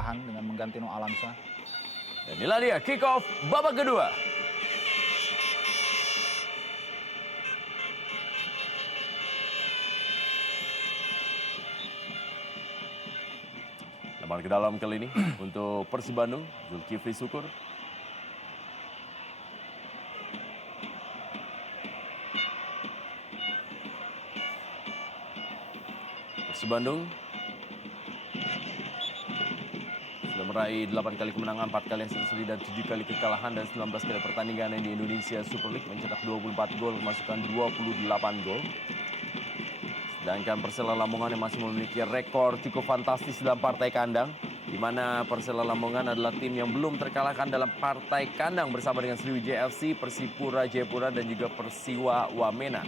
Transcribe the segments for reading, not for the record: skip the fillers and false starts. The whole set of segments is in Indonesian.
kekalahan dengan mengganti Noah Alamsa. Dan inilah dia kick off babak kedua. Lebar ke dalam kali ini untuk Persib Bandung, Zulkifli Syukur. Persib Bandung sudah meraih 8 kali kemenangan, 4 kali hasil seri dan 7 kali kekalahan dan 19 kali pertandingan di Indonesia Super League, mencetak 24 gol, memasukkan 28 gol. Sedangkan Persela Lamongan yang masih memiliki rekor cukup fantastis dalam partai kandang, di mana Persela Lamongan adalah tim yang belum terkalahkan dalam partai kandang bersama dengan Sriwijaya FC, Persipura Jayapura dan juga Persiwa Wamena.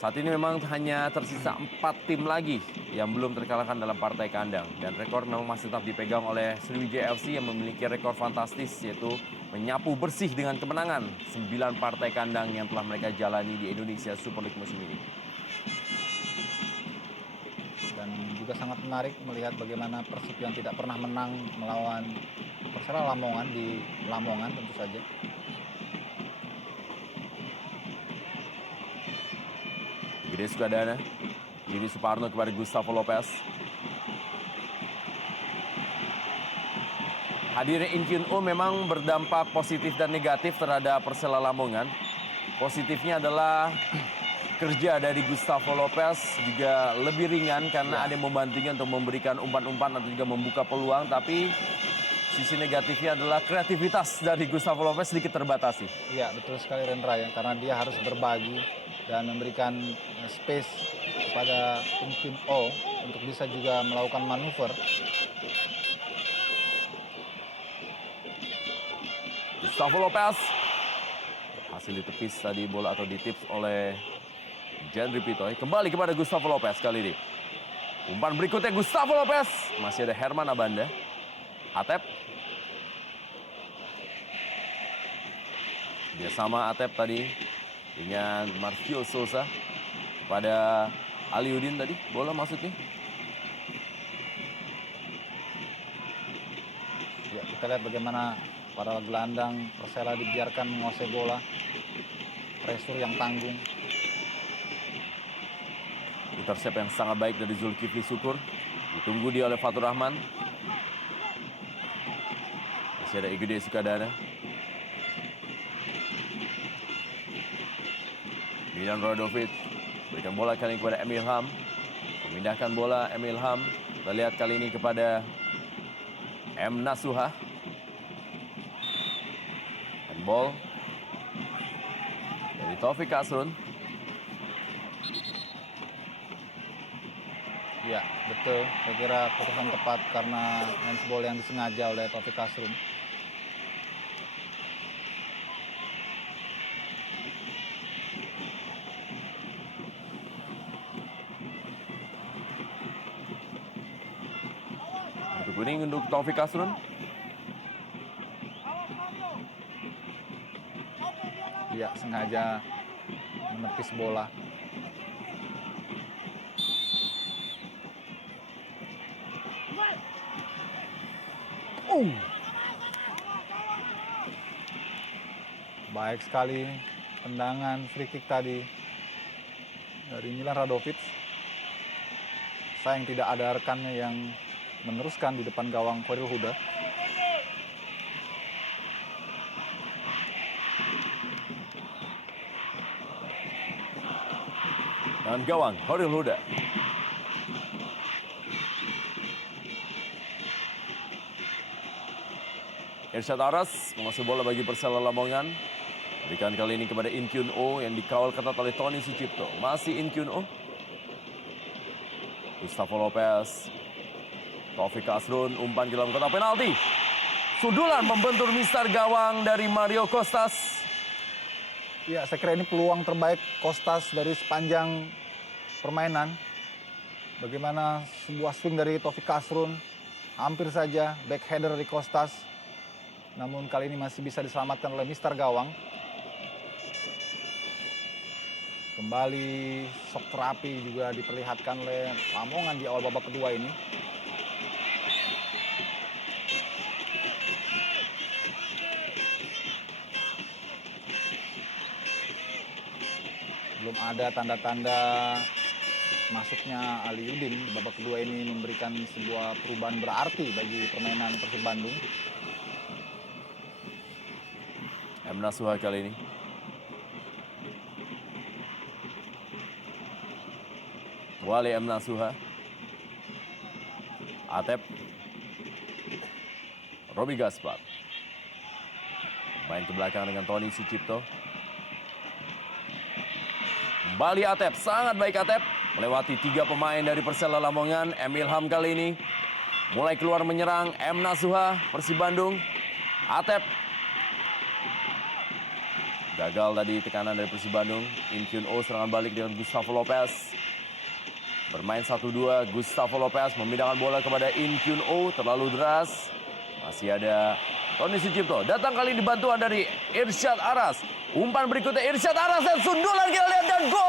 Saat ini memang hanya tersisa 4 tim lagi yang belum terkalahkan dalam partai kandang. Dan rekor memang masih tetap dipegang oleh Sriwijaya FC yang memiliki rekor fantastis, yaitu menyapu bersih dengan kemenangan 9 partai kandang yang telah mereka jalani di Indonesia Super League musim ini. Dan juga sangat menarik melihat bagaimana Persib yang tidak pernah menang melawan Persela Lamongan di Lamongan tentu saja. Gede Sukadana, Jimmy Suparno kepada Gustavo Lopez. Hadirnya In Kyun Oh memang berdampak positif dan negatif terhadap Persela Lamongan. Positifnya adalah kerja dari Gustavo Lopez juga lebih ringan karena ada yang membantunya untuk memberikan umpan-umpan atau juga membuka peluang. Tapi sisi negatifnya adalah kreativitas dari Gustavo Lopez sedikit terbatasi. Iya, betul sekali Rendra ya, karena dia harus berbagi dan memberikan space kepada In Kyun Oh untuk bisa juga melakukan manuver. Gustavo Lopez berhasil ditepis tadi bola atau ditips oleh Jendri Pitoy. Kembali kepada Gustavo Lopez kali ini. Umpan berikutnya Gustavo Lopez. Masih ada Herman Abanda. Atep. Dia sama Atep tadi dengan Marcio Sousa kepada Aliudin tadi. Bola maksudnya. Ya, kita lihat bagaimana para gelandang Persela dibiarkan menguasai bola. Pressure yang tanggung. Intercept yang sangat baik dari Zulkifli Syukur. Ditunggu dia oleh Fatur Rahman. Masih ada Igede Sukadana. Milan Radovic berikan bola kali ini kepada Emil Ham. Memindahkan bola Emil Ham. Kita lihat kali ini kepada M. Nasuha. Handball dari Taufik Asrun. Ya, betul. Saya kira putusan tepat karena handsball yang disengaja oleh Taufik Asrun. Kartu kuning untuk Taufik Asrun. Ya, sengaja menepis bola. Baik sekali tendangan free kick tadi dari Milan Radovic. Sayang tidak ada rekannya yang meneruskan di depan gawang Khairul Huda. Dan gawang Khairul Huda. Irsyad Aras menguasai bola bagi Persela Lamongan. Berikan kali ini kepada In Kyun Oh yang dikawal ketat oleh Tony Sucipto. Masih In Kyun Oh. Gustavo Lopez. Taufik Asrun umpan ke dalam kotak penalti. Sundulan membentur mister gawang dari Mario Kostas. Ya, saya kira ini peluang terbaik Kostas dari sepanjang permainan. Bagaimana sebuah swing dari Taufik Asrun. Hampir saja backhander dari Kostas. Namun kali ini masih bisa diselamatkan oleh mister gawang. Kembali shock terapi juga diperlihatkan oleh Lamongan di awal babak kedua ini. belum ada tanda-tanda masuknya Aliudin di babak kedua ini memberikan sebuah perubahan berarti bagi permainan Persib Bandung. M. Nasuha kali ini. Wali M. Nasuha. Atep. Robi Gaspar. Main ke belakang dengan Tony Sucipto. Kembali Atep, sangat baik Atep. Melewati 3 pemain dari Persela Lamongan. M. Ilham kali ini. Mulai keluar menyerang M. Nasuha, Persib Bandung. Atep. Gagal tadi tekanan dari Persib Bandung. In Kyun Oh serangan balik dengan Gustavo Lopez. Bermain 1-2, Gustavo Lopez memindahkan bola kepada In Kyun Oh. Terlalu deras. Masih ada Tony Sucipto. Datang kali ini bantuan dari Irsyad Aras. Umpan berikutnya Irsyad Aras dan sundulan kita lihat dan gol!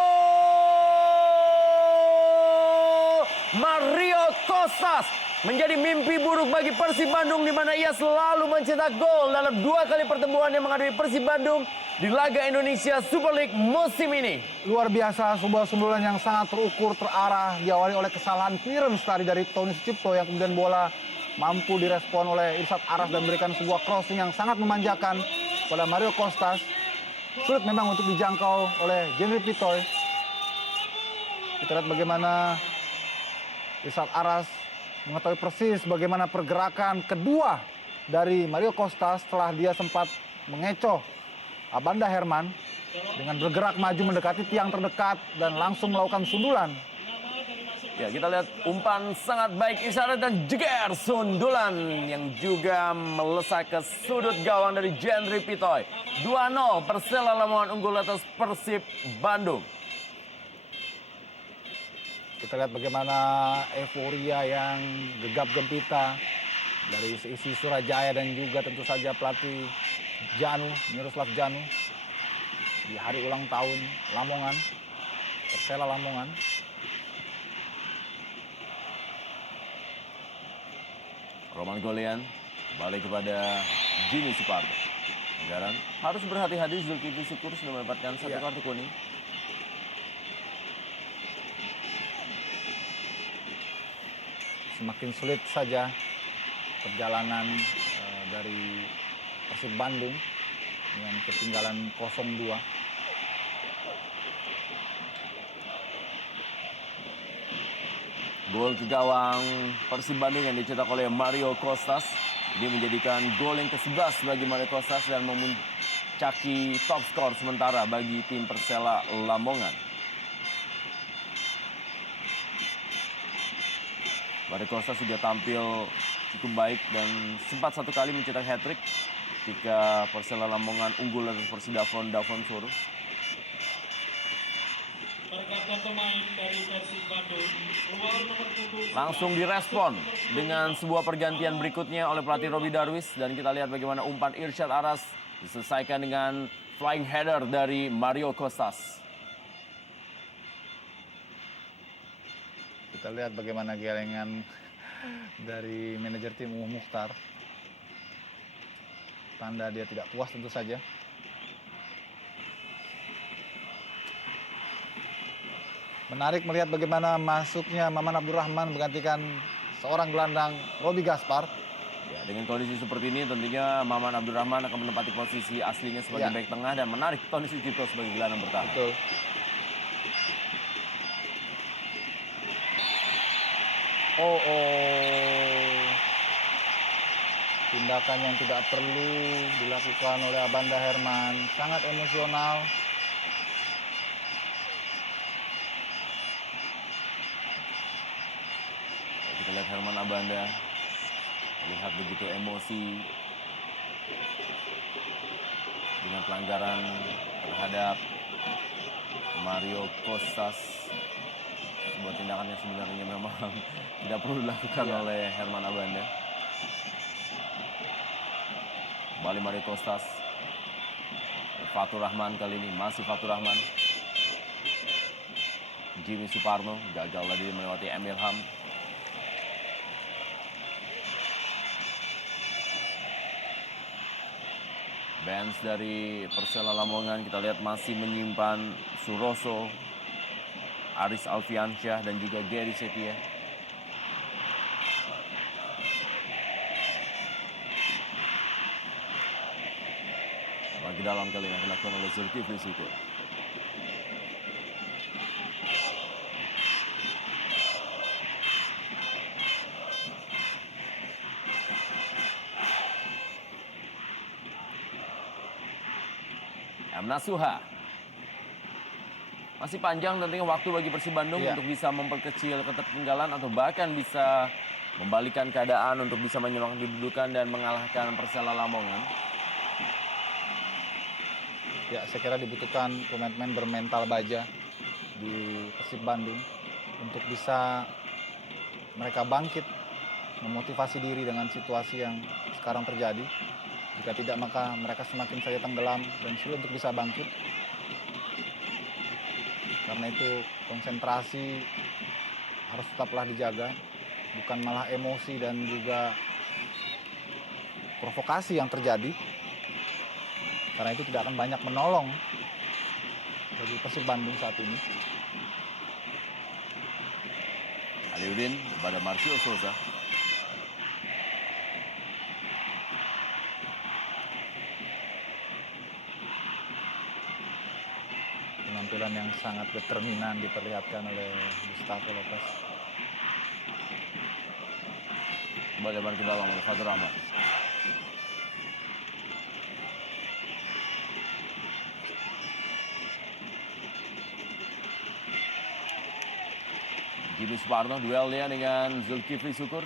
Mario Kostas menjadi mimpi buruk bagi Persib Bandung di mana ia selalu mencetak gol dalam 2 kali pertemuan yang menghadapi Persib Bandung di laga Indonesia Super League musim ini. Luar biasa, sebuah sundulan yang sangat terukur, terarah, diawali oleh kesalahan clearance tadi dari Tony Sucipto yang kemudian bola mampu direspon oleh Irsyad Aras dan memberikan sebuah crossing yang sangat memanjakan pada Mario Kostas. Sulit memang untuk dijangkau oleh Genry Pitoy. Kita lihat bagaimana Irsyad Aras mengetahui persis bagaimana pergerakan kedua dari Mario Kostas setelah dia sempat mengecoh Abanda Herman dengan bergerak maju mendekati tiang terdekat dan langsung melakukan sundulan. Ya, kita lihat umpan sangat baik Irsyad dan jeger sundulan yang juga melesak ke sudut gawang dari Genry Pitoy. 2-0 Persela Lamongan unggul atas Persib Bandung. Kita lihat bagaimana euforia yang gegap gempita dari isi Surajaya dan juga tentu saja pelatih Janu, Miroslav Janu di hari ulang tahun Lamongan, Persela Lamongan. Roman Golian balik kepada Jimmy Suparto. Anggaran harus berhati-hati, Zulkifli Syukur sudah mendapatkan 1 kartu kuning. Semakin sulit saja perjalanan dari Persib Bandung dengan ketinggalan 0-2. Gol ke gawang Persib Bandung yang dicetak oleh Mario Kostas. Ini menjadikan gol yang ke-11 bagi Mario Kostas dan memuncaki top skor sementara bagi tim Persela Lamongan. Mario Kostas sudah tampil cukup baik dan sempat 1 kali mencetak hat-trick ketika Persela Lamongan unggul atas Persidafon Davon Soro. Langsung direspon dengan sebuah pergantian berikutnya oleh pelatih Robi Darwis dan kita lihat bagaimana umpan Irsyad Aras diselesaikan dengan flying header dari Mario Kostas. Kita lihat bagaimana gelengan dari manajer tim Mukhtar. Tanda dia tidak puas tentu saja. Menarik melihat bagaimana masuknya Maman Abdurrahman menggantikan seorang gelandang Robi Gaspar. Ya, dengan kondisi seperti ini tentunya Maman Abdurrahman akan menempati posisi aslinya sebagai bek tengah dan menarik Tony Sucipto sebagai gelandang bertahan. Betul. Tindakan yang tidak perlu dilakukan oleh Abanda Herman, sangat emosional. Kita lihat Herman Abanda terlihat begitu emosi dengan pelanggaran terhadap Mario Kostas. Sebuah tindakan yang sebenarnya memang tidak perlu dilakukan oleh Herman Abanda. Kembali Mario Kostas. Fatur Rahman kali ini, masih Fatur Rahman. Jimmy Suparno gagal tadi melewati M. Ilham. Fans dari Persela Lamongan kita lihat masih menyimpan Suroso, Aris Alfiansyah, dan juga Gary Setia. Lagi dalam kali ini dilakukan oleh Zulkifli Syukur. M. Nasuha. Masih panjang tentunya waktu bagi Persib Bandung Iya. untuk bisa memperkecil ketertinggalan atau bahkan bisa membalikan keadaan untuk bisa menyelamatkan kedudukan dan mengalahkan Persela Lamongan. Ya, saya kira dibutuhkan pemain-pemain bermental baja di Persib Bandung untuk bisa mereka bangkit, memotivasi diri dengan situasi yang sekarang terjadi. Jika tidak, maka mereka semakin saja tenggelam dan sulit untuk bisa bangkit. Karena itu konsentrasi harus tetaplah dijaga, bukan malah emosi dan juga provokasi yang terjadi. Karena itu tidak akan banyak menolong bagi Persib Bandung saat ini. Aliudin kepada Marcio Souza. Penampilan yang sangat determinan diperlihatkan oleh Gustavo Lopez. Kembali lebar ke dalam oleh Fatur Rahman. Jimmy Suparno duelnya dengan Zulkifli Syukur.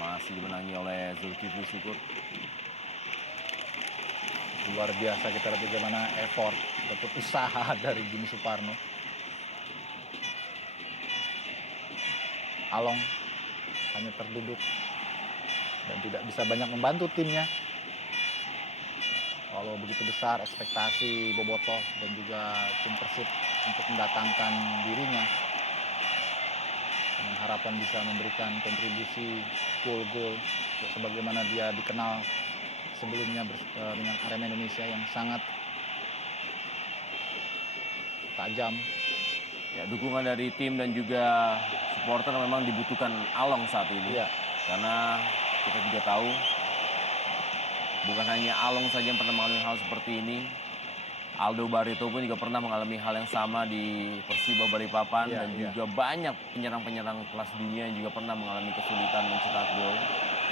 Masih dimenangi oleh Zulkifli Syukur. Luar biasa kita lihat bagaimana effort ataupun usaha dari Jimmy Suparno. Along hanya terduduk dan tidak bisa banyak membantu timnya. Walau begitu besar ekspektasi Bobotoh dan juga tim Persib untuk mendatangkan dirinya dengan harapan bisa memberikan kontribusi gol-gol sebagaimana dia dikenal sebelumnya dengan Arema Indonesia yang sangat tajam. Ya, dukungan dari tim dan juga supporter memang dibutuhkan Along saat ini. Iya. Karena kita juga tahu bukan hanya Along saja yang pernah mengalami hal seperti ini. Aldo Barreto pun juga pernah mengalami hal yang sama di Persiba Balikpapan. Iya, Dan iya. juga banyak penyerang-penyerang kelas dunia yang juga pernah mengalami kesulitan mencetak gol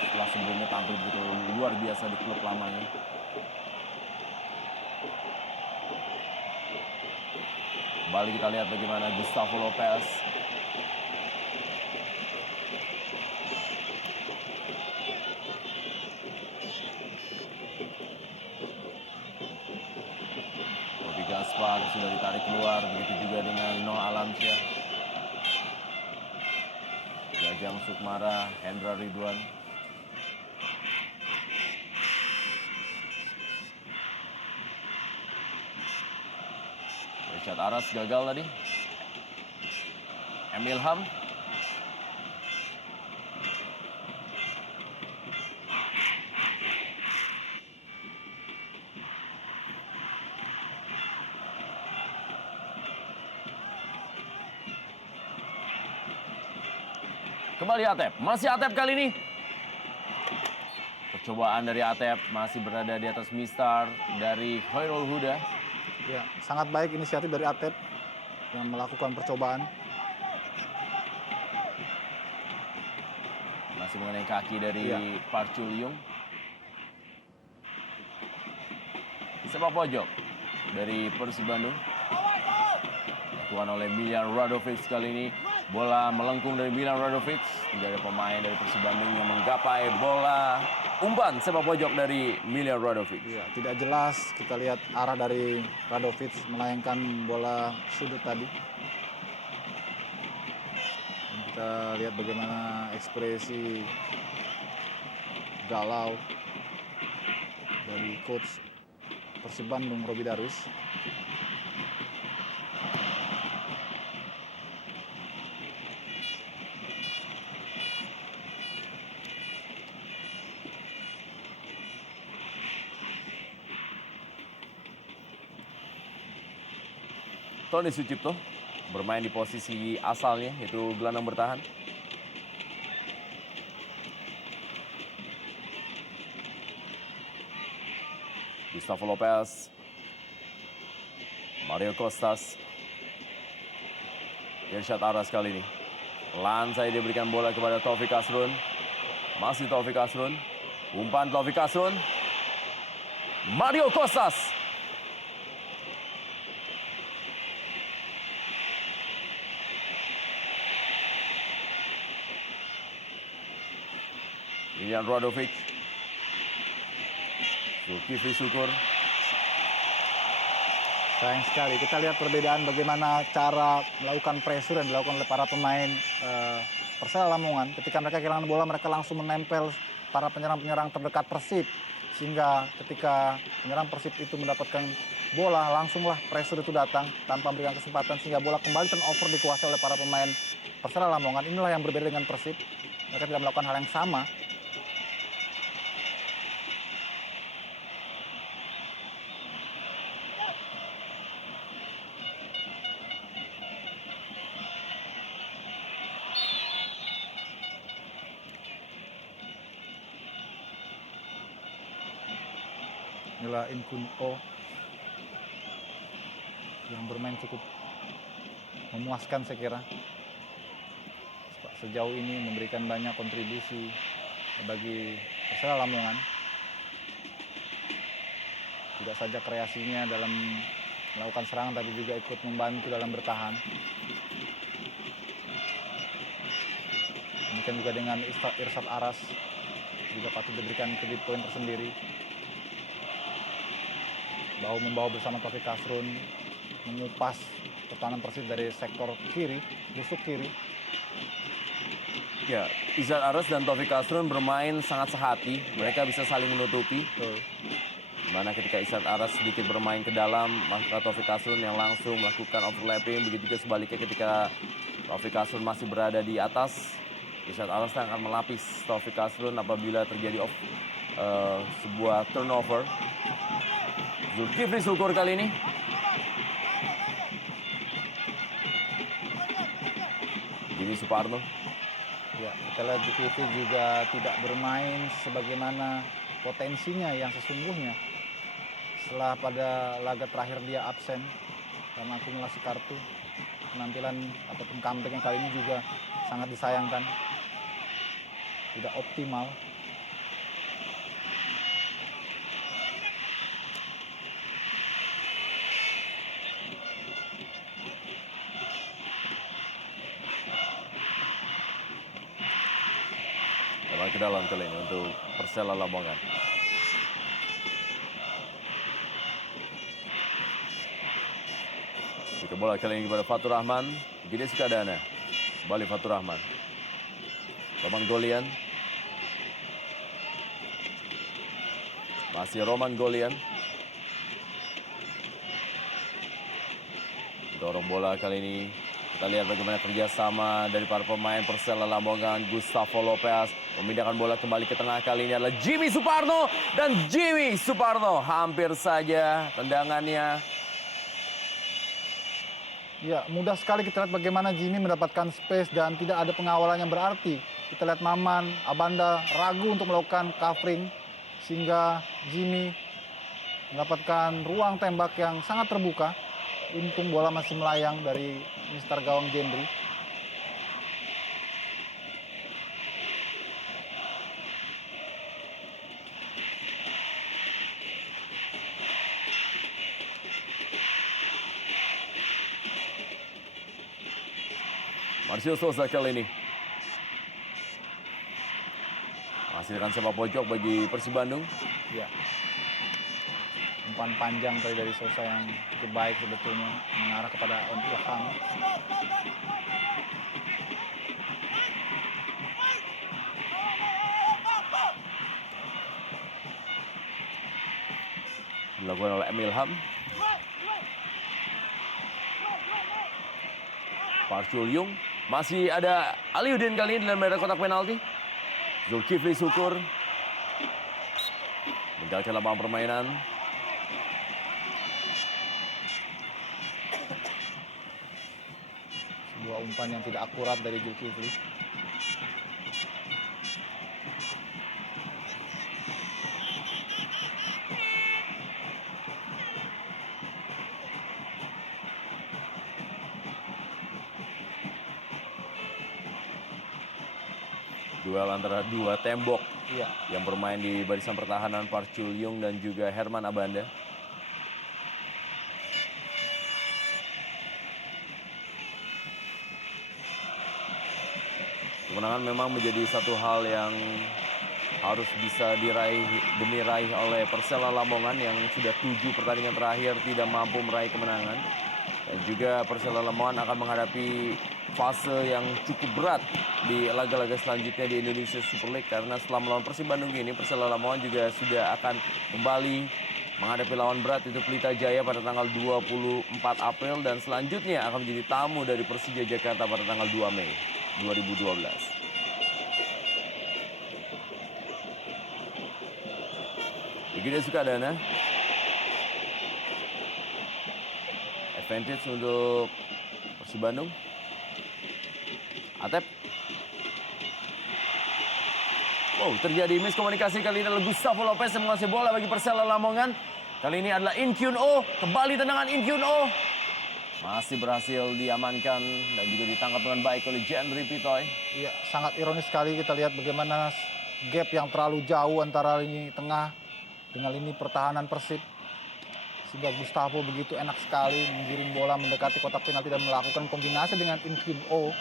setelah sebelumnya tampil begitu luar biasa di klub lamanya. Kembali kita lihat bagaimana Gustavo Lopez. Bobby Gaspar sudah ditarik keluar, begitu juga dengan Noah Alamsyah. Gajang Sukmara, Hendra Ridwan. Richard Aras gagal tadi. Emil Ham. Kembali Atep, masih Atep kali ini. Percobaan dari Atep masih berada di atas Mistar dari Khairul Huda. Ya, sangat baik inisiatif dari Atep yang melakukan percobaan. Masih mengenai kaki dari Iya. Park Chul-yung. Sepak pojok dari Persib Bandung. Dilakukan oleh Miljan Radovic kali ini. Bola melengkung dari Miljan Radovic. Tidak ada pemain dari Persib Bandung yang menggapai bola. Umpan sepak pojok dari Miljan Radovic. Ya, tidak jelas kita lihat arah dari Radovic melayangkan bola sudut tadi. Dan kita lihat bagaimana ekspresi galau dari coach Persib Bandung Roby Darwis. Tony Sucipto bermain di posisi asalnya, yaitu gelandang bertahan. Gustavo Lopez, Mario Costas, Irsyad Aras kali ini. Lansai diberikan bola kepada Taufik Asrun. Masih Taufik Asrun. Umpan Taufik Asrun. Mario Costas. Lilian Radovic. Zulkifli Syukur. Sayang sekali, kita lihat perbedaan bagaimana cara melakukan pressure yang dilakukan oleh para pemain Persela Lamongan. Ketika mereka kehilangan bola, mereka langsung menempel para penyerang-penyerang terdekat Persib. Sehingga ketika penyerang Persib itu mendapatkan bola, langsunglah pressure itu datang tanpa memberikan kesempatan. Sehingga bola kembali turnover dikuasai oleh para pemain Persela Lamongan. Inilah yang berbeda dengan Persib. Mereka tidak melakukan hal yang sama. Inilah Inkunko yang bermain cukup memuaskan saya kira. Sejauh ini memberikan banyak kontribusi bagi Persela Lamongan. Tidak saja kreasinya dalam melakukan serangan, tapi juga ikut membantu dalam bertahan. Demikian juga dengan Irsyad Aras, juga patut diberikan kredit poin tersendiri. Bahu-membahu bersama Taufik Asrun mengupas pertahanan Persib dari sektor kiri, busuk kiri. Ya, Irsyad Aras dan Taufik Asrun bermain sangat sehati. Mereka bisa saling menutupi. Betul. Dimana ketika Irsyad Aras sedikit bermain ke dalam, maka Taufik Asrun yang langsung melakukan overlapping. Begitu juga sebaliknya ketika Taufik Asrun masih berada di atas, Irsyad Aras akan melapis Taufik Asrun apabila terjadi sebuah turnover. Zulkifli Syukur kali ini. Jimmy Suparno. Ya, kita lihat Zulkifli juga tidak bermain sebagaimana potensinya yang sesungguhnya. Setelah pada laga terakhir dia absen karena akumulasi kartu, penampilan ataupun comeback yang kali ini juga sangat disayangkan. Tidak optimal. Bola ke dalam kali ini untuk Persela Lamongan. Jika bola kali ini kepada Fatur Rahman, Gede Sukadana. Kembali Fatur Rahman. Roman Golian. Masih Roman Golian. Dorong bola kali ini. Kita lihat bagaimana kerjasama dari para pemain Persela Lamongan. Gustavo Lopez memindahkan bola kembali ke tengah, kali ini adalah Jimmy Suparno. Dan Jimmy Suparno hampir saja tendangannya. Ya, mudah sekali kita lihat bagaimana Jimmy mendapatkan space dan tidak ada pengawalan yang berarti. Kita lihat Maman, Abanda ragu untuk melakukan covering sehingga Jimmy mendapatkan ruang tembak yang sangat terbuka. Untung bola masih melayang dari Mister Gawang Jendri. Marcio Sosa kali ini. Masih dengan sepak pojok bagi Persib Bandung. Ya. Umpan panjang tadi dari Sosa yang cukup baik sebetulnya, mengarah kepada Ilham. Dilakukan oleh Emil Ham. Park Chul-yung. Masih ada Aliuddin kali ini dalam daerah kotak penalti. Zulkifli Syukur meninggalkan lapangan permainan. Sebuah umpan yang tidak akurat dari Zulkifli. Duel antara dua tembok Iya, yang bermain di barisan pertahanan, Park Chul Yung dan juga Herman Abanda. Kemenangan memang menjadi satu hal yang harus bisa diraih demi raih oleh Persela Lamongan yang sudah 7 pertandingan terakhir tidak mampu meraih kemenangan. Dan juga Persela Lamongan akan menghadapi fase yang cukup berat di laga-laga selanjutnya di Indonesia Super League. Karena setelah melawan Persib Bandung ini, Persela Lamongan juga sudah akan kembali menghadapi lawan berat itu Pelita Jaya pada tanggal 24 April. Dan selanjutnya akan menjadi tamu dari Persija Jakarta pada tanggal 2 Mei 2012. Igede Sukadana. Advantage untuk Persib Bandung. Atep. Oh, terjadi miskomunikasi kali ini adalah Gustavo Lopez yang menguasai bola bagi Persela Lamongan. Kali ini adalah In Kyun Oh. Kembali tendangan In Kyun Oh. Masih berhasil diamankan dan juga ditangkap dengan baik oleh Jendri Pitoy. iya, sangat ironis sekali kita lihat bagaimana gap yang terlalu jauh antara lini tengah dengan lini pertahanan Persib. Sehingga Gustavo begitu enak sekali menggiring bola mendekati kotak penalti dan melakukan kombinasi dengan In Kyun Oh.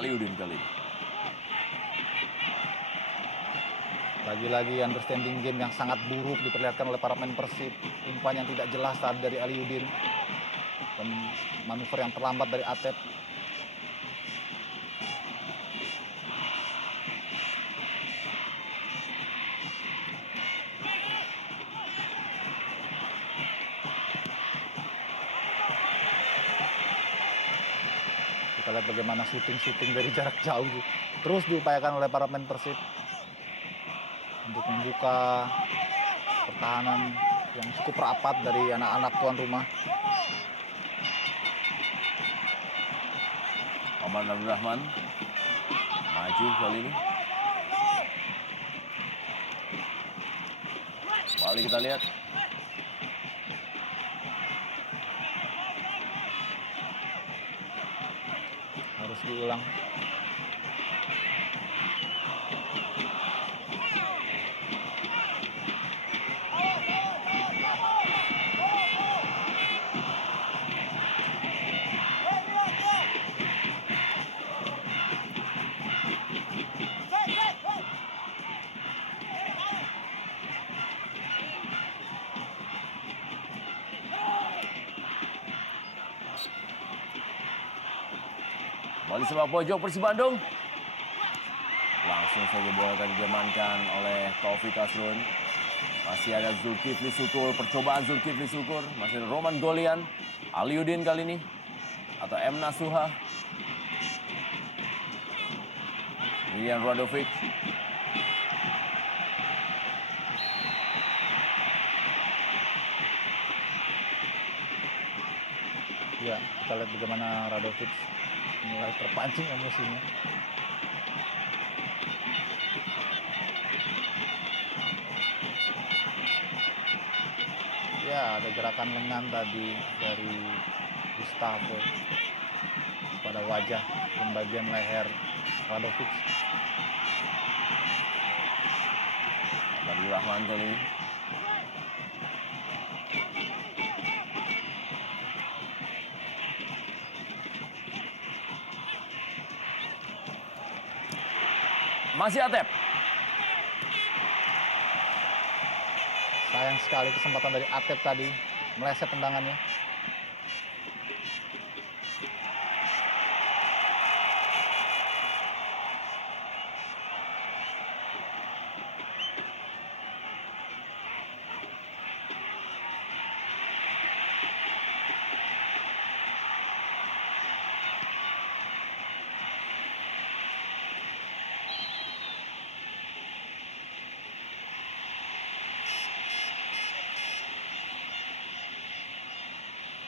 Aliudin kali ini. Lagi-lagi understanding game yang sangat buruk diperlihatkan oleh para pemain Persib. Umpan yang tidak jelas saat dari Aliudin. Dan manuver yang terlambat dari Atep. Kita lihat bagaimana shooting dari jarak jauh terus diupayakan oleh para pemain Persib untuk membuka pertahanan yang cukup rapat dari anak-anak tuan rumah. Oman Abdurrahman maju kali ini. Kembali kita lihat. Harus diulang. Kembali sepak pojok Persib Bandung. Langsung saja bola tadi diamankan oleh Taufik Asrun. Masih ada Zulkifli Syukur, percobaan Zulkifli Syukur. Masih ada Roman Golian, Aliudin kali ini. Atau M. Nasuha. Milian Radovic. Ya, kita lihat bagaimana Radovic mulai terpancing emosinya. Ya, ada gerakan lengan tadi dari Gustavo pada wajah dan bagian leher Radovic. Abdul Rahman kali ini. Masih Atep. Sayang sekali kesempatan dari Atep tadi meleset tendangannya.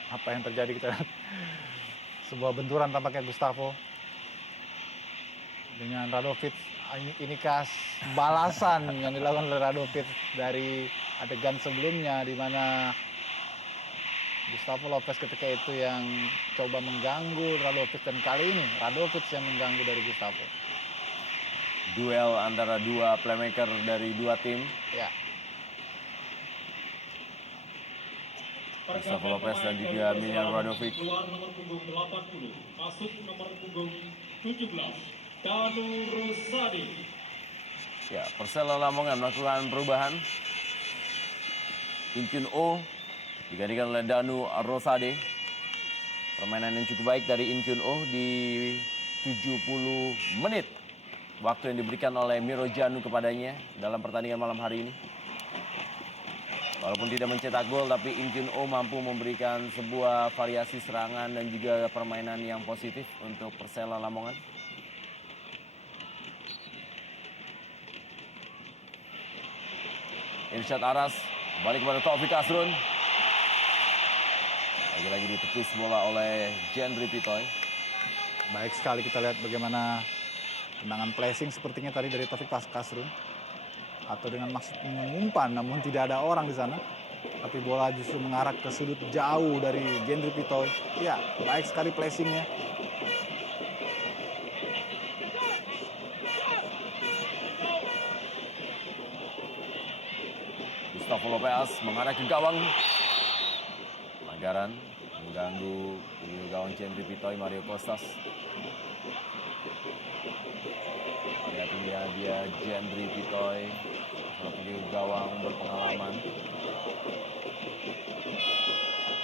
Apa yang terjadi kita lihat. Sebuah benturan tampaknya Gustavo dengan Radovic. Inikah balasan yang dilakukan oleh Radovic dari adegan sebelumnya di mana Gustavo Lopez ketika itu yang coba mengganggu Radovic, dan kali ini Radovic yang mengganggu dari Gustavo. Duel antara dua playmaker dari dua tim. Ya, Gustavo Lopez dan juga Miljan Radovic. Keluar nomor punggung 80, masuk nomor punggung 17, Danu Rosadi. Ya, Persela Lamongan melakukan perubahan. In Kyun Oh digantikan oleh Danu Rosade. Permainan yang cukup baik dari In Kyun Oh di 70 menit. Waktu yang diberikan oleh Miro Janu kepadanya dalam pertandingan malam hari ini. Walaupun tidak mencetak gol, tapi In Kyun Oh mampu memberikan sebuah variasi serangan dan juga permainan yang positif untuk Persela Lamongan. Irsyad Aras balik kepada Taufik Asrun. Lagi-lagi ditepis bola oleh Jendri Pitoy. baik sekali kita lihat bagaimana tendangan placing sepertinya tadi dari Taufik Kasrun, atau dengan maksud mengumpan namun tidak ada orang di sana, tapi bola justru mengarah ke sudut jauh dari Jendri Pitoy. Ya, baik sekali placingnya. Gustavo Lopez mengarah ke gawang. Pelanggaran mengganggu gawang Jendri Pitoy, Mario Costas. Lihat ini dia Jendri Pitoy, salah satu gawang berpengalaman.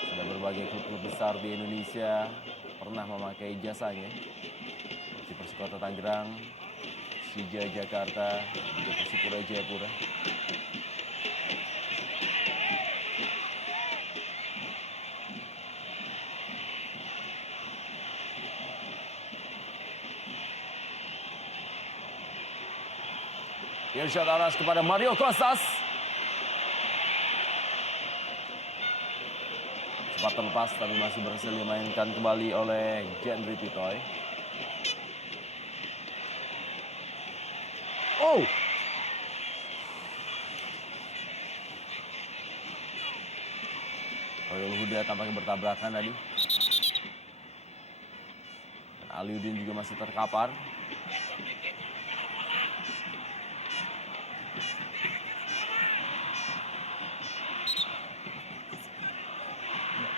Sudah berbagai klub besar di Indonesia pernah memakai jasanya. Di Persikota Tangerang, Persija Jakarta, juga Persipura Jayapura. Irsyad Aras kepada Mario Costas. Sempat terlepas tapi masih berhasil dimainkan kembali oleh Jendri Pitoy. Oh, Khairul Huda tampaknya bertabrakan tadi. Dan Aliudin juga masih terkapar.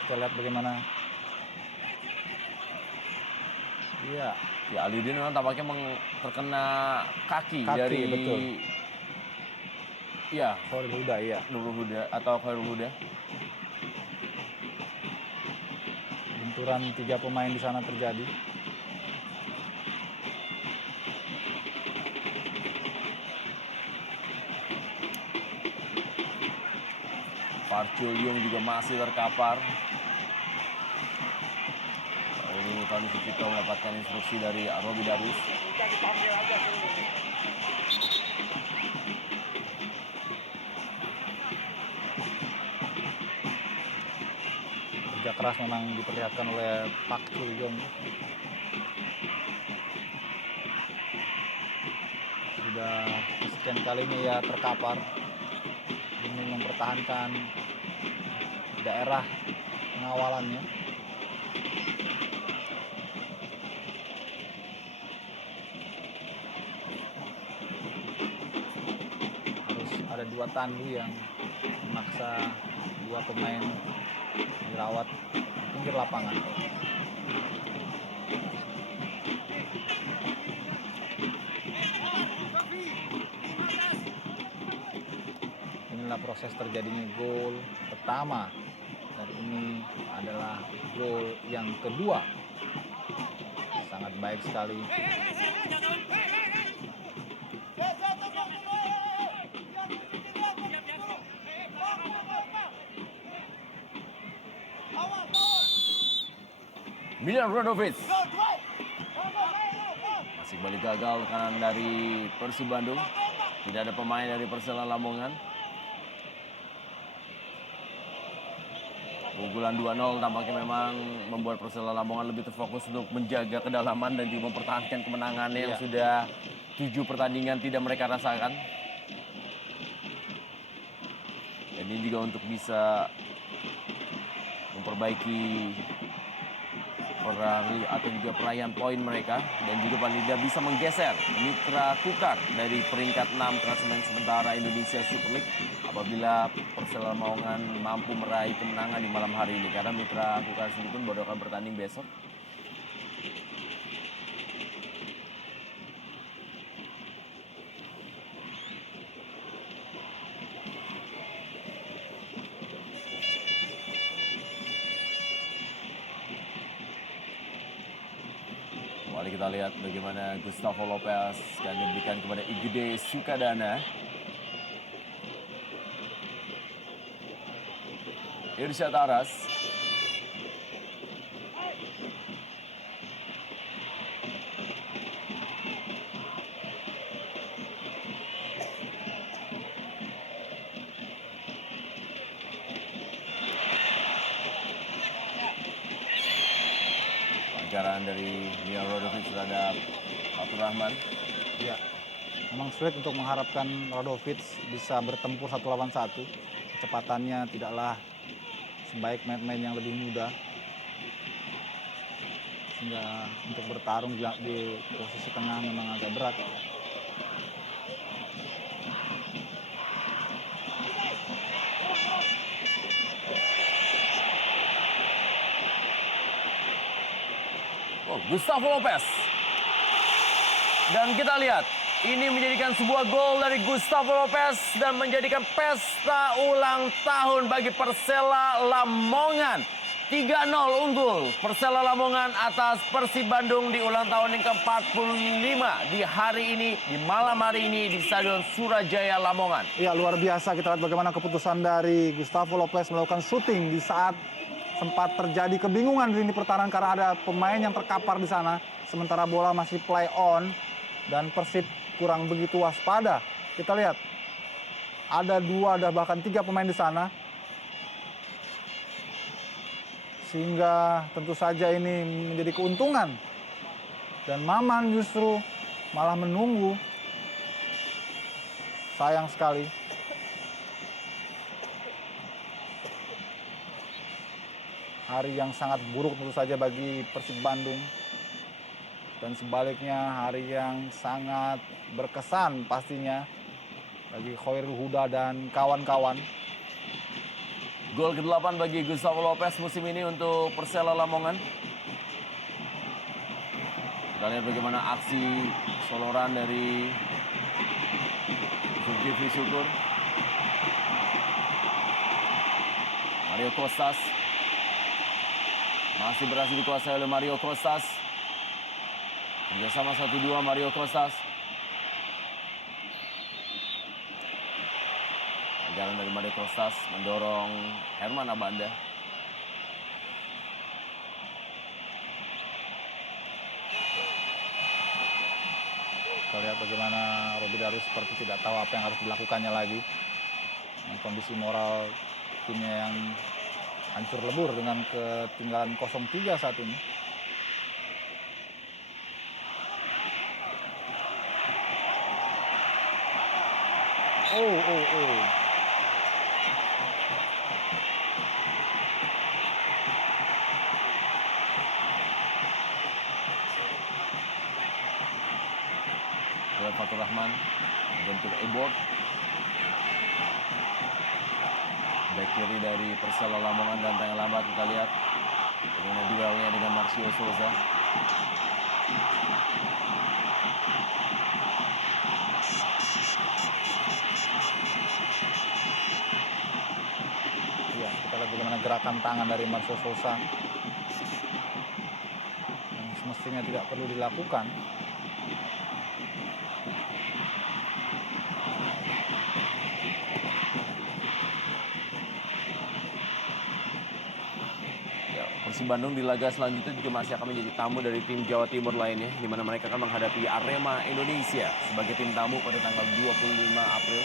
kita lihat bagaimana. Iya, Ya, Aliudin memang tampaknya terkena kaki dari betul. Ya, Khairul Huda, iya. Nurul Huda atau Khairul Huda. Benturan 3 pemain di sana terjadi. Park Chul-yung juga masih terkapar. Ini Tony Sucipto mendapatkan instruksi dari Robi Darwis. Kerja keras memang diperlihatkan oleh Park Chul-yung. Sudah sekian kalinya ia terkapar demi mempertahankan daerah pengawalannya. Harus ada 2 tandu yang memaksa 2 pemain dirawat di pinggir lapangan. Inilah proses terjadinya gol pertama, dan ini adalah gol yang kedua. Sangat baik sekali. Miljan Radovic masih kembali gagal kanan dari Persib Bandung. Tidak ada pemain dari Persela Lamongan. Keunggulan 2-0 tampaknya memang membuat Persela Lamongan lebih terfokus untuk menjaga kedalaman dan juga mempertahankan kemenangannya yang Iya. sudah 7 pertandingan tidak mereka rasakan. Dan ini juga untuk bisa memperbaiki perayaan poin mereka dan juga paling tidak bisa menggeser Mitra Kukar dari peringkat 6 klasemen sementara Indonesia Super League apabila Persela Lamongan mampu meraih kemenangan di malam hari ini karena Mitra Kukar sendiri pun baru akan bertanding besok. Kembali kita lihat bagaimana Gustavo Lopez akan diberikan kepada Igede Sukadana. Irsyad Aras. Pelanggaran dari Mian Rodovic terhadap Fatur Rahman. Ya, memang sulit untuk mengharapkan Rodovic bisa bertempur 1 lawan 1. Kecepatannya tidaklah sebaik main-main yang lebih muda. Sehingga untuk bertarung di posisi tengah memang agak berat. Oh, Gustavo Lopez. Dan kita lihat, ini menjadikan sebuah gol dari Gustavo Lopez dan menjadikan pesta ulang tahun bagi Persela Lamongan. 3-0 unggul Persela Lamongan atas Persib Bandung di ulang tahun yang ke-45 di hari ini, di malam hari ini di Stadion Surajaya Lamongan. Ya, luar biasa kita lihat bagaimana keputusan dari Gustavo Lopez melakukan syuting di saat sempat terjadi kebingungan di lini pertahanan karena ada pemain yang terkapar di sana. Sementara bola masih play on dan Persib kurang begitu waspada. Kita lihat, ada 2, ada bahkan 3 pemain di sana. Sehingga tentu saja ini menjadi keuntungan. Dan Maman justru malah menunggu. Sayang sekali. Hari yang sangat buruk tentu saja bagi Persib Bandung. Dan sebaliknya hari yang sangat berkesan pastinya bagi Khairul Huda dan kawan-kawan. Gol ke-8 bagi Gustavo Lopez musim ini untuk Persela Lamongan. Kita lihat bagaimana aksi soloran dari Zulkifli Syukur. Mario Kostas. Masih berhasil dikuasai oleh Mario Kostas. Kerjasama 1-2 Mario Kostas. Jalan dari Mario Kostas mendorong Herman Abanda. Kita lihat bagaimana Robby Darwish seperti tidak tahu apa yang harus dilakukannya lagi. Dan kondisi moral timnya yang hancur lebur dengan ketinggalan 0-3 saat ini. Oh. Fatur Rahman bentuk e-board. Back kiri dari Persela Lamongan dan tengah lambat kita lihat bagaimana duelnya dengan Marcio Souza. Ya, kita lihat bagaimana gerakan tangan dari Marcio Souza yang semestinya tidak perlu dilakukan. Persib Bandung di laga selanjutnya juga masih akan menjadi tamu dari tim Jawa Timur lainnya, di mana mereka akan menghadapi Arema Indonesia sebagai tim tamu pada tanggal 25 April.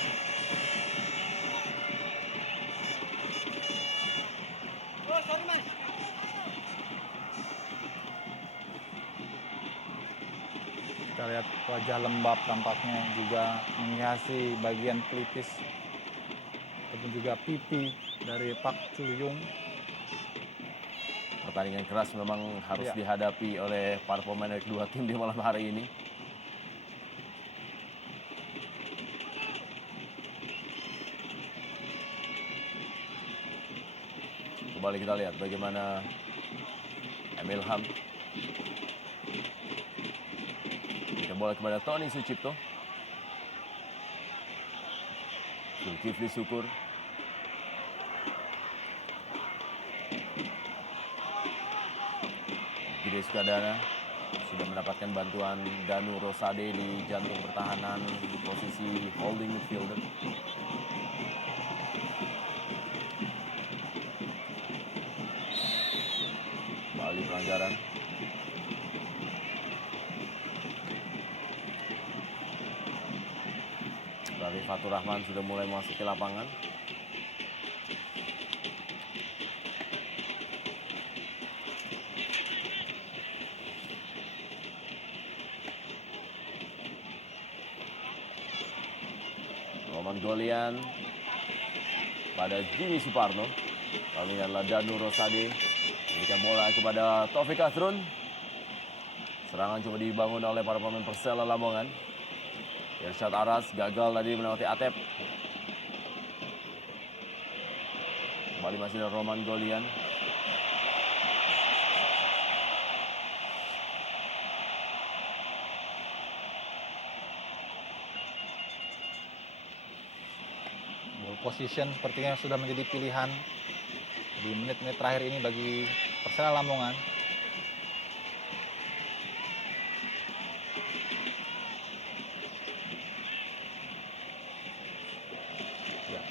lihat wajah lembab tampaknya juga menghiasi bagian pelipis ataupun juga pipi dari Park Chul-yung. Pertandingan keras memang harus Iya. dihadapi oleh para pemain dari kedua tim di malam hari ini. Kembali kita lihat bagaimana Emil Ham. Berikan bola kepada Tony Sucipto. Zulkifli Syukur. Gide Sukadana sudah mendapatkan bantuan Danu Rosade di jantung pertahanan posisi holding midfielder. Kembali pelanggaran. Dari Fatur Rahman sudah mulai masuk ke lapangan. Roman Golian pada Jimmy Suparno. Kali ini adalah Danu Rosade. Berikan bola kepada Taufik Asrun. Serangan coba dibangun oleh para pemain Persela Lamongan. Irsyad Aras gagal tadi melewati Atep. Kembali masih ada Roman Golian. Ball position sepertinya sudah menjadi pilihan di menit-menit terakhir ini bagi Persela Lamongan. Ya.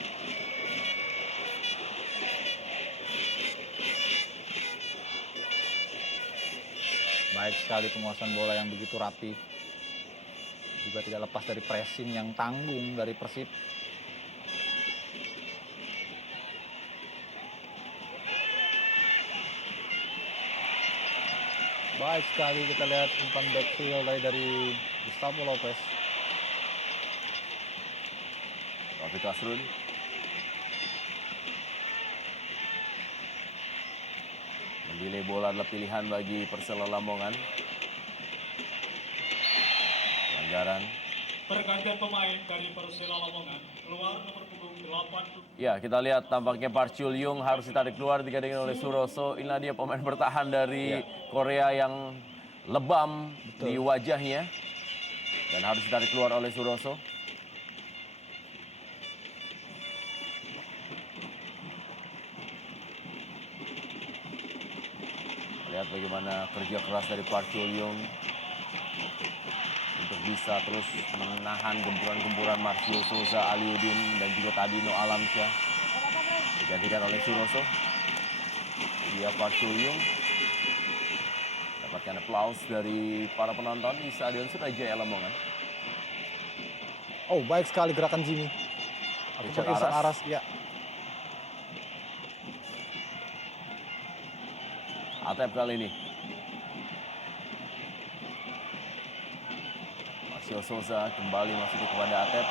Baik sekali penguasaan bola yang begitu rapi. Juga tidak lepas dari pressing yang tanggung dari Persib. Baik sekali kita lihat umpan backfield dari Gustavo Lopez. Taufik Asrun. Mendelay bola adalah pilihan bagi Persela Lamongan. Pelanggaran. Pergantian pemain dari Persela Lamongan. Keluar nomor punggung 80. Ya, kita lihat tampaknya Park Chul-yung harus ditarik keluar digantikan oleh Suroso. Inilah dia pemain bertahan dari Korea yang lebam di wajahnya. Dan harus ditarik keluar oleh Suroso. Lihat bagaimana kerja keras dari Park Chul-yung untuk bisa terus menahan gempuran-gempuran Marcio Souza, Aliudin, dan juga tadi No Alamsyah. Digantikan oleh Suroso. Dia Park Chul-yung. Dapatkan aplaus dari para penonton di Stadion Surajaya Lamongan. Oh, baik sekali gerakan Jimmy. Irsyad Irsyad Aras. Aras, ya. Atep kali ini. Marcio Souza kembali masuk kepada Atep.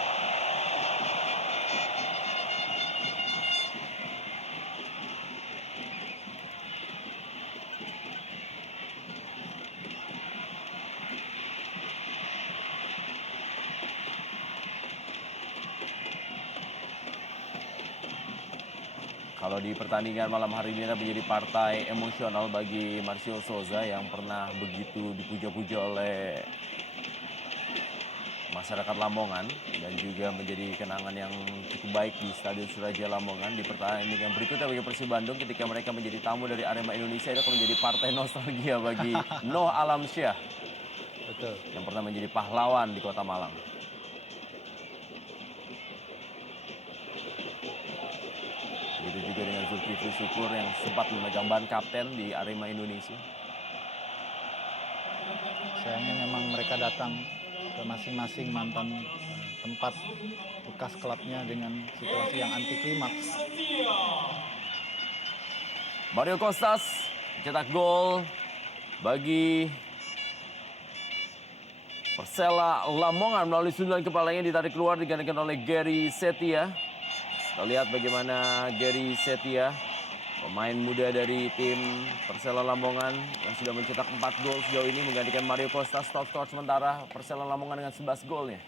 Kalau di pertandingan malam hari ini menjadi partai emosional bagi Marcio Souza yang pernah begitu dipuja-puja oleh masyarakat Lamongan dan juga menjadi kenangan yang cukup baik di Stadion Surajaya Lamongan di pertandingan berikutnya bagi Persib Bandung ketika mereka menjadi tamu dari Arema Indonesia. Itu akan menjadi partai nostalgia bagi Noh Alamsyah. Betul. Yang pernah menjadi pahlawan di Kota Malang. Begitu juga dengan Zulkifli Syukur yang sempat memegang ban kapten di Arema Indonesia. Sayangnya memang mereka datang ke masing-masing mantan tempat bekas klubnya dengan situasi yang anti klimaks. Mario Kostas cetak gol bagi Persela Lamongan melalui sundulan kepalanya ditarik keluar digantikan oleh Gary Setia. Kita lihat bagaimana Gary Setia, pemain muda dari tim Persela Lamongan yang sudah mencetak 4 gol sejauh ini menggantikan Mario Costa, top skor sementara Persela Lamongan dengan 11 golnya.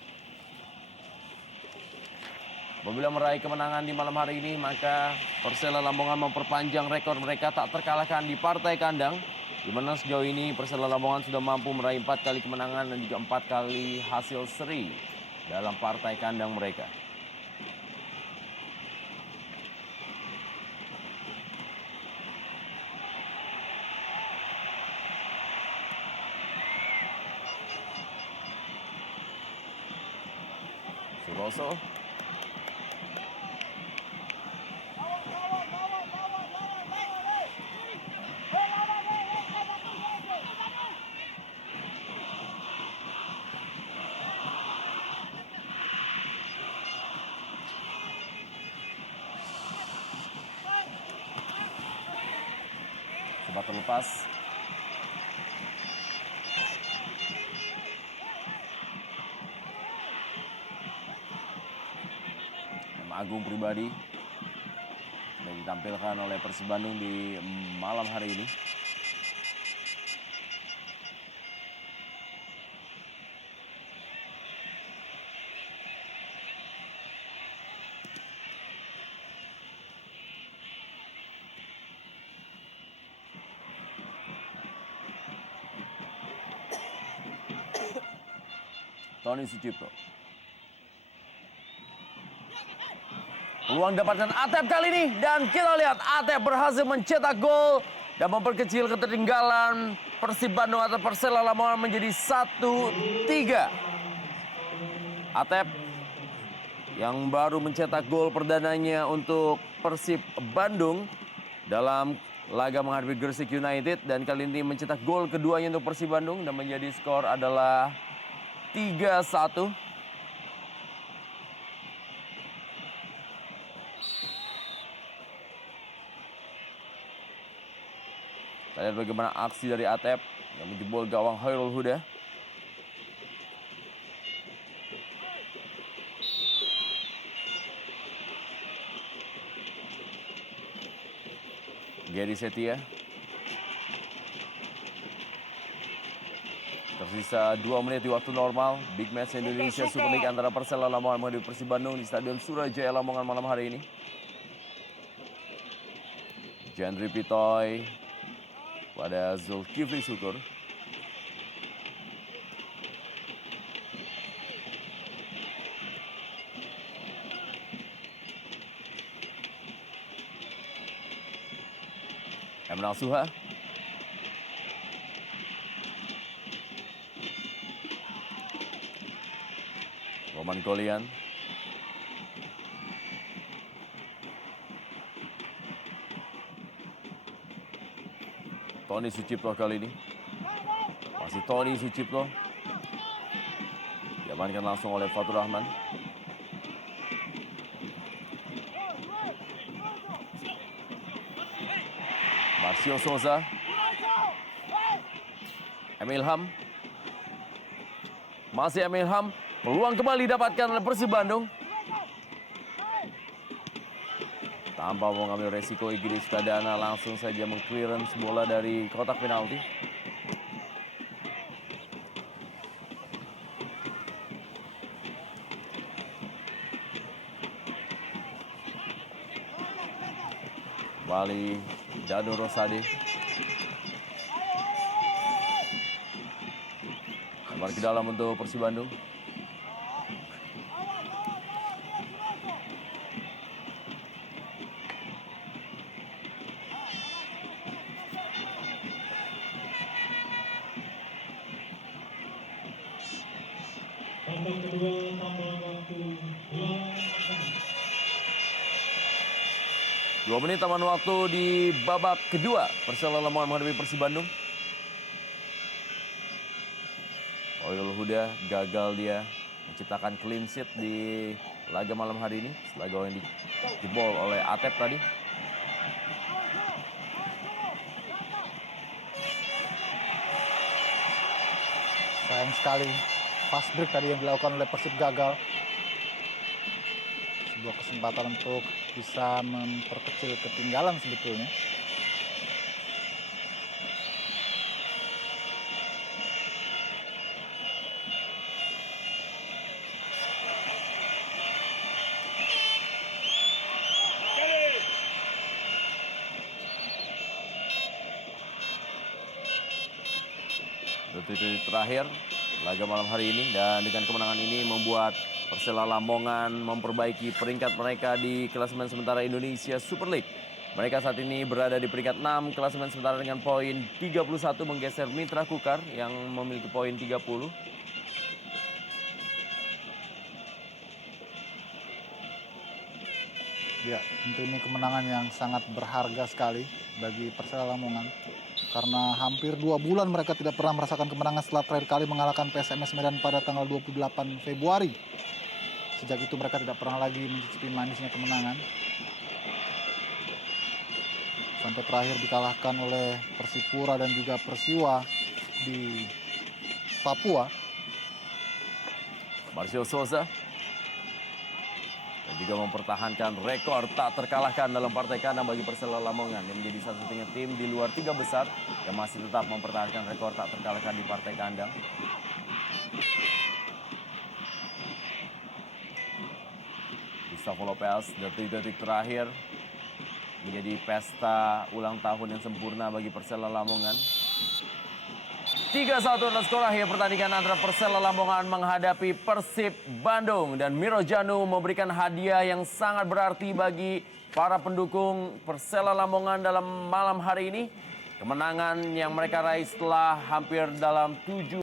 Apabila meraih kemenangan di malam hari ini, maka Persela Lamongan memperpanjang rekor mereka tak terkalahkan di partai kandang, di mana sejauh ini Persela Lamongan sudah mampu meraih 4 kali kemenangan dan juga 4 kali hasil seri dalam partai kandang mereka. Suroso. Sempat terlepas. Nama Agung Pribadi sudah ditampilkan oleh Persib Bandung di malam hari ini. Tony Sucipto. Peluang dapatkan Atep kali ini dan kita lihat Atep berhasil mencetak gol dan memperkecil ketertinggalan Persib Bandung atau Persela Lamongan menjadi 1-3. Atep yang baru mencetak gol perdananya untuk Persib Bandung dalam laga menghadapi Gresik United dan kali ini mencetak gol keduanya untuk Persib Bandung dan menjadi skor adalah 3-1. Kita lihat bagaimana aksi dari Atep yang menjebol gawang Khairul Huda. Gary Setia. Tersisa 2 menit di waktu normal. Big match Indonesia Super League antara Persela Lamongan menghadapi Persib Bandung di Stadion Surajaya Lamongan malam hari ini. Jandri Pitoy pada Zulkifli Syukur. Emral Suha. Roman Golian. Tony Sucipto kali ini. Masih Tony Sucipto. Diamankan langsung oleh Fatur Rahman. Marcio Souza. Emil Ham. Masih Emil Ham. Peluang kembali didapatkan oleh Persib Bandung. Tanpa mengambil resiko, Igede Sukadana langsung saja meng-clearance bola dari kotak penalti. Kembali Dado Rosade. Lebar ke dalam untuk Persib Bandung. Babak kedua tambah waktu 2 menit taman waktu di babak kedua. Persela Lamongan menghadapi Persib Bandung. Khairul Huda gagal dia menciptakan clean sheet di laga malam hari ini setelah gol yang dijebol oleh Atep tadi. Sayang sekali fast break tadi yang dilakukan oleh Persib gagal. Sebuah kesempatan untuk bisa memperkecil ketinggalan sebetulnya. Detik-detik terakhir laga malam hari ini, dan dengan kemenangan ini membuat Persela Lamongan memperbaiki peringkat mereka di klasemen sementara Indonesia Super League. Mereka saat ini berada di peringkat 6 klasemen sementara dengan poin 31, menggeser Mitra Kukar yang memiliki poin 30. Ya, tentu ini kemenangan yang sangat berharga sekali bagi Persela Lamongan. Karena hampir 2 bulan mereka tidak pernah merasakan kemenangan setelah terakhir kali mengalahkan PSMS Medan pada tanggal 28 Februari. Sejak itu mereka tidak pernah lagi mencicipi manisnya kemenangan. Sampai terakhir dikalahkan oleh Persipura dan juga Persiwa di Papua. Marcio Souza dan juga mempertahankan rekor tak terkalahkan dalam partai kandang bagi Persela Lamongan yang menjadi satu-satunya tim di luar 3 besar yang masih tetap mempertahankan rekor tak terkalahkan di partai kandang. Gustavo Lopez, detik-detik terakhir menjadi pesta ulang tahun yang sempurna bagi Persela Lamongan. 3-1 adalah skor akhir pertandingan antara Persela Lamongan menghadapi Persib Bandung. Dan Miro Janu memberikan hadiah yang sangat berarti bagi para pendukung Persela Lamongan dalam malam hari ini. Kemenangan yang mereka raih setelah hampir dalam 7